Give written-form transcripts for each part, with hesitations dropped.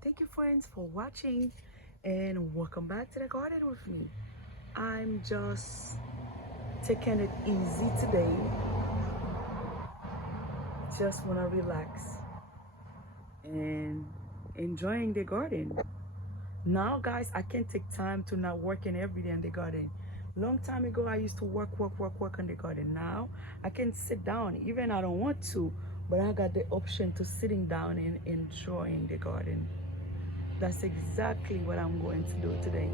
Thank you friends for watching and welcome back to the garden with me. I'm just taking it easy today. Just want to relax and enjoying the garden. Now guys, I can't take time to not working every day in the garden. Long time ago I used to work in the garden. Now I can sit down even I don't want to, but I got the option to sitting down and enjoying the garden. That's exactly what I'm going to do today.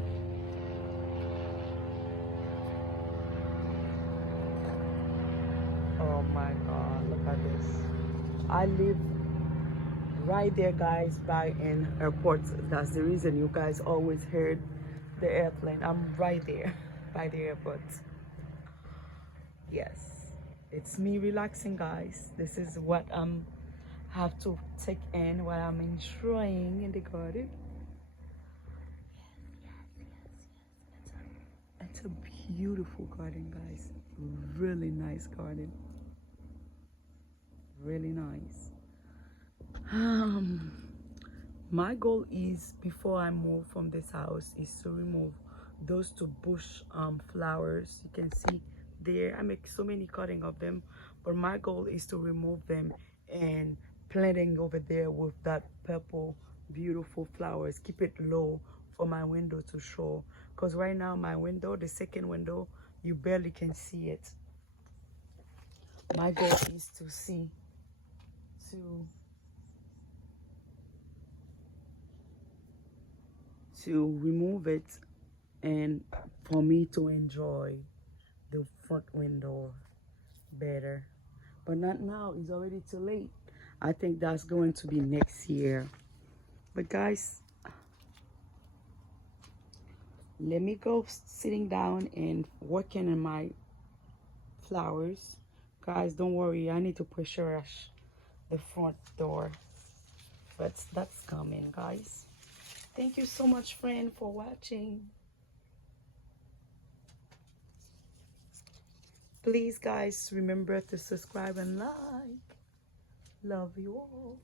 Oh my God, look at this. I live right there, guys, by an airport. That's the reason you guys always heard the airplane. I'm right there by the airport. Yes, it's me relaxing, guys. This is what I'm have to take in, what I'm enjoying in the garden. It's a beautiful garden, guys. Really nice garden. Really nice. Um, my goal is before I move from this house is to remove those two bush flowers. You can see there. I make so many cutting of them, but my goal is to remove them and planting over there with that purple beautiful flowers. Keep it low for my window to show, because right now my window, the second window, you barely can see it. My goal is to see to remove it and for me to enjoy the front window better, but not now. It's already too late. I think that's going to be next year. But guys, let me go sitting down and working on my flowers. Guys, don't worry, I need to pressurize the front door, but that's coming, guys. Thank you so much friend for watching. Please guys, remember to subscribe and like. Love you all.